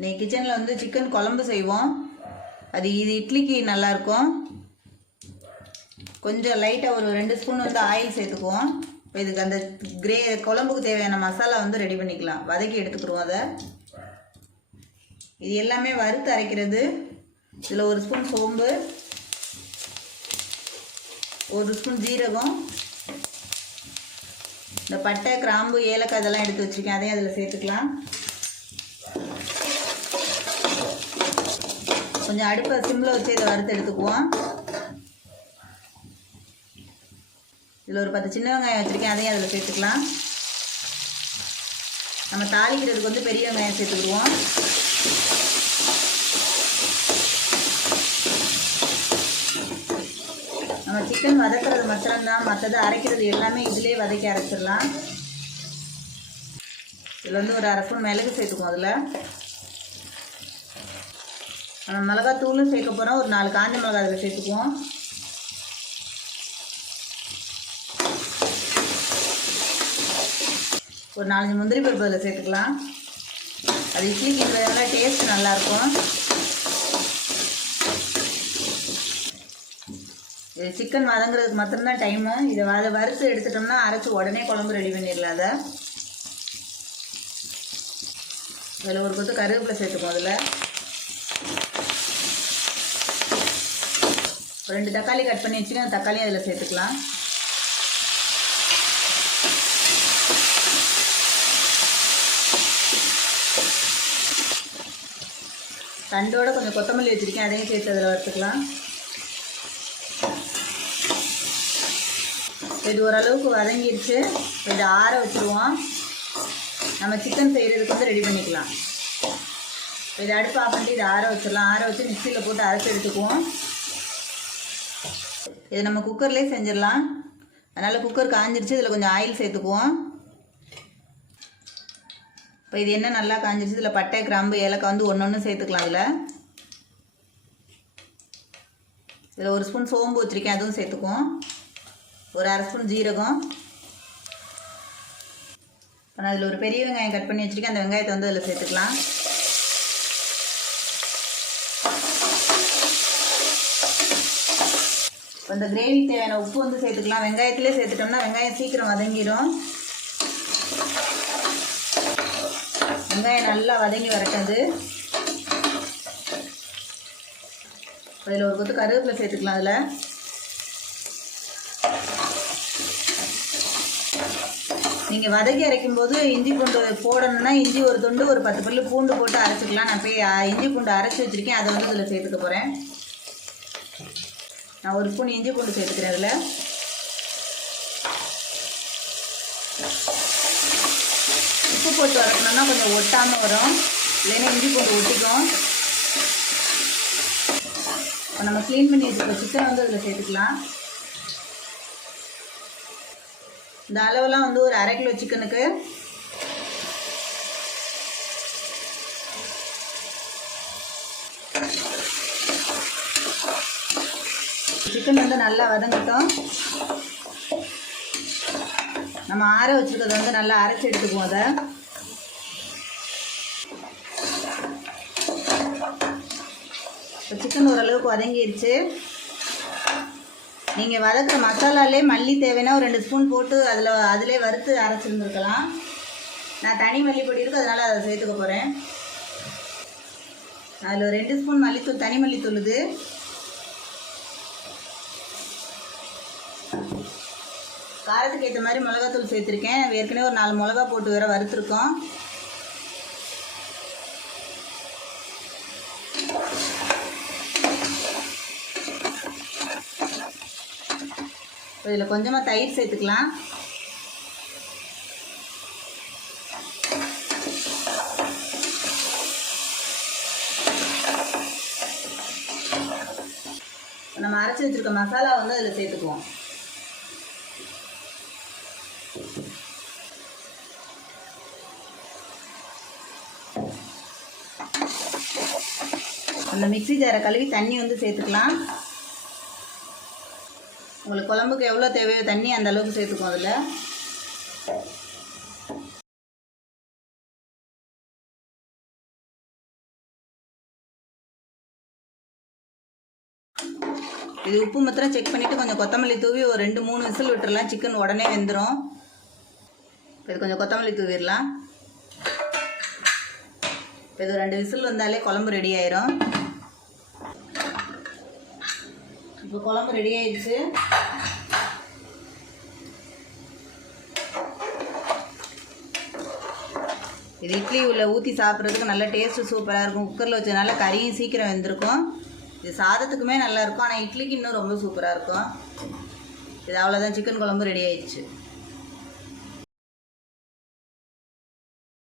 இன்னைக்கு கிச்சனில் வந்து சிக்கன் குழம்பு செய்வோம். இது இட்லிக்கு நல்லாயிருக்கும். கொஞ்சம் லைட்டாக ஒரு 2 ஸ்பூன் வந்து ஆயில் சேர்த்துக்குவோம். இப்போ இதுக்கு அந்த குழம்புக்கு தேவையான மசாலா வந்து ரெடி பண்ணிக்கலாம். வதக்கி எடுத்துக்கிடுவோம். அதை இது எல்லாமே வறுத்து அரைக்கிறது. இதில் 1 ஸ்பூன் சோம்பு, 1 ஸ்பூன் ஜீரகம், இந்த பட்டை, கிராம்பு, ஏலக்காய் இதெல்லாம் எடுத்து வச்சுருக்கேன். அதையும் அதில் சேர்த்துக்கலாம். கொஞ்சம் அடுப்பை சிம்மில் வச்சு இதை வறுத்து எடுத்துக்குவோம். இதில் ஒரு 10 சின்ன வெங்காயம் வச்சுருக்கேன். அதையும் அதில் சேர்த்துக்கலாம். நம்ம தாளிக்கிறதுக்கு வந்து பெரிய வெங்காயம் சேர்த்துக்கிடுவோம். நம்ம சிக்கன் வதக்கிறது மட்டும்தான், மற்றது அரைக்கிறது எல்லாமே இதிலே வதக்கி அரைச்சிடலாம். இதில் வந்து ஒரு 1/2 ஸ்பூன் மிளகு சேர்த்துக்குவோம். அதில் நம்ம மிளகாத்தூளும் சேர்க்க போகிறோம். ஒரு 4 காஞ்ச மிளகாய் அதில் சேர்த்துக்குவோம். ஒரு 4 முந்திரி பருப்பு அதில் சேர்த்துக்கலாம். அது இட்லிக்கு இருக்கிறதுனால டேஸ்ட் நல்லாயிருக்கும். இது சிக்கன் வதங்குறதுக்கு மட்டும்தான் டைமு. இதை வறுத்து எடுத்துட்டோம்னா அரைச்சி உடனே குழம்பு ரெடி பண்ணிடலாம். அதை அதில் ஒரு கொத்து கருவேப்பிலை சேர்த்துக்குவோம். அதில் 2 தக்காளி கட் பண்ணி வச்சுக்கோங்க. அந்த தக்காளியும் அதில் சேர்த்துக்கலாம். தண்டோட கொஞ்சம் கொத்தமல்லி வச்சுருக்கேன். அதையும் சேர்த்து அதில் வறுத்துக்கலாம். இது ஓரளவுக்கு வதங்கிடுச்சு. இதை ஆற வச்சுருவோம். நம்ம சிக்கன் செய்கிறதுக்கு வந்து ரெடி பண்ணிக்கலாம். இதை அடுப்பு ஆஃப் பண்ணிட்டு இதை ஆற வச்சிடலாம். ஆற வச்சு மிக்சியில் போட்டு அரைச்சி எடுத்துக்குவோம். இது நம்ம குக்கர்லேயே செஞ்சிடலாம். அதனால் குக்கர் காஞ்சிருச்சு. இதில் கொஞ்சம் ஆயில் சேர்த்துக்குவோம். இப்போ இது என்ன நல்லா காஞ்சிருச்சு. இதில் பட்டை, கிராம்பு, ஏலக்காய் வந்து ஒன்று சேர்த்துக்கலாம். இதில் 1 ஸ்பூன் சோம்பு வச்சுருக்கேன். அதுவும் சேர்த்துக்குவோம். ஒரு 1/2 ஸ்பூன் ஜீரகம். நான் அதில் ஒரு பெரிய வெங்காயம் கட் பண்ணி வச்சுருக்கேன். அந்த வெங்காயத்தை வந்து அதில் சேர்த்துக்கலாம். இப்போ இந்த கிரேவிக்கு தேவையான உப்பு வந்து சேர்த்துக்கலாம். வெங்காயத்திலே சேர்த்துட்டோம்னா வெங்காயம் சீக்கிரம் வதங்கிடும். வெங்காயம் நல்லா வதங்கி வரட்டது. அதில் ஒரு கொத்து கருவேப்பிலை சேர்த்துக்கலாம். அதில் நீங்கள் வதக்கி அரைக்கும்போது இஞ்சி பூண்டு போடணுன்னா இஞ்சி ஒரு துண்டு, ஒரு 10 பல்லு பூண்டு போட்டு அரைச்சிக்கலாம். நான் போய் இஞ்சி பூண்டு அரைச்சி வச்சுருக்கேன். அதை வந்து இதில் சேர்த்துக்க போகிறேன். நான் 1 ஸ்பூன் இஞ்சி பூண்டு சேர்த்துக்கிறேன். அதில் உப்பு போட்டு வதக்கணுன்னா கொஞ்சம் ஒட்டாமல் வரும். இல்லைன்னா இஞ்சி பூண்டு ஒட்டிக்கும். இப்போ நம்ம க்ளீன் பண்ணி வச்சுருக்க சிக்கன் வந்து அதில் சேர்த்துக்கலாம். இந்த அளவெல்லாம் வந்து ஒரு 1/2 கிலோ சிக்கனுக்கு. சிக்கன் வந்து நல்லா வதங்கட்டும். நம்ம ஆற வச்சுருக்கிறத வந்து நல்லா அரைச்சி எடுத்துக்குவோம். அதை இப்போ சிக்கன் ஓரளவுக்கு வதங்கிடுச்சு. நீங்கள் வதக்கிற மசாலாலே மல்லி தேவைன்னா ஒரு 2 ஸ்பூன் போட்டு அதிலே வறுத்து அரைச்சிருந்துருக்கலாம். நான் தனி மல்லிப்பொடி இருக்குது, அதனால் அதை சேர்த்துக்க போகிறேன். அதில் ஒரு 2 ஸ்பூன் மல்லித்தூள், தனி மல்லித்தூள். இது காரத்துக்கு ஏற்ற மாதிரி மிளகாத்தூள் சேர்த்துருக்கேன். ஏற்கனவே ஒரு 4 மிளகா போட்டு வேறு வறுத்துருக்கோம். இதில் கொஞ்சமாக தயிர் சேர்த்துக்கலாம். நம்ம அரைச்சி வச்சுருக்க மசாலா வந்து அதில் சேர்த்துக்குவோம். அந்த மிக்ஸி ஜாரை கழுவி தண்ணி வந்து சேர்த்துக்கலாம். உங்களுக்கு குழம்புக்கு எவ்வளோ தேவையோ தண்ணி அந்த அளவுக்கு சேர்த்துக்கும். அதில் இது உப்பு மாத்திரம் செக் பண்ணிவிட்டு கொஞ்சம் கொத்தமல்லி தூவி ஒரு 2-3 விசில் விட்டுறலாம். சிக்கன் உடனே வெந்துடும். இது கொஞ்சம் கொத்தமல்லி தூவிடலாம். இது 2 விசில் வந்தாலே குழம்பு ரெடி ஆயிரும். இப்போ குழம்பு ரெடி ஆயிடுச்சு. இது இட்லி உள்ள ஊற்றி சாப்பிட்றதுக்கு நல்ல டேஸ்ட்டு சூப்பராக இருக்கும். குக்கரில் வச்சதுனால கறியும் சீக்கிரம் வெந்திருக்கும். இது சாதத்துக்குமே நல்லாயிருக்கும். ஆனால் இட்லிக்கு இன்னும் ரொம்ப சூப்பராக இருக்கும். இது அவ்வளோதான், சிக்கன் குழம்பு ரெடி ஆயிடுச்சு.